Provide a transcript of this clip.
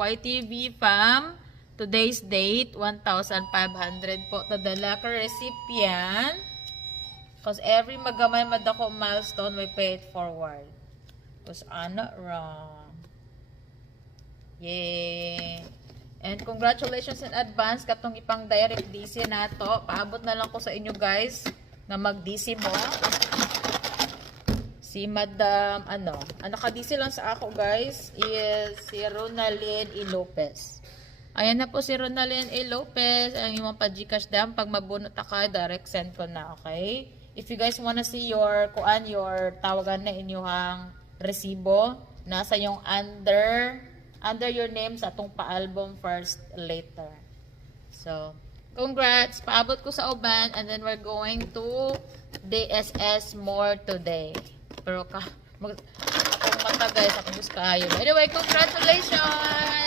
YTV fam. Today's date, 1,500 po. Tadala ka recipient. Because every magamay madako milestone, we pay it forward. Because I'm not wrong. Yay! And congratulations in advance katong ipang direct DC nato. Paabot na lang ko sa inyo guys na mag-DC mo. Si Madam, ano ka-DC lang sa ako guys is si Ronalyn E. Lopez. Ayan na po si Ronalyn E. Lopez. Ang imong pa-Gcash dam. Pag mabunot ka, direct send ko na, okay? If you guys wanna see your tawagan na inyong resibo, nasa yung under your name sa atong pa-album first later. So, congrats! Paabot ko sa uban and then we're going to DSS more today. Pero akong mata guys, ako gusto kayo. Anyway, congratulations!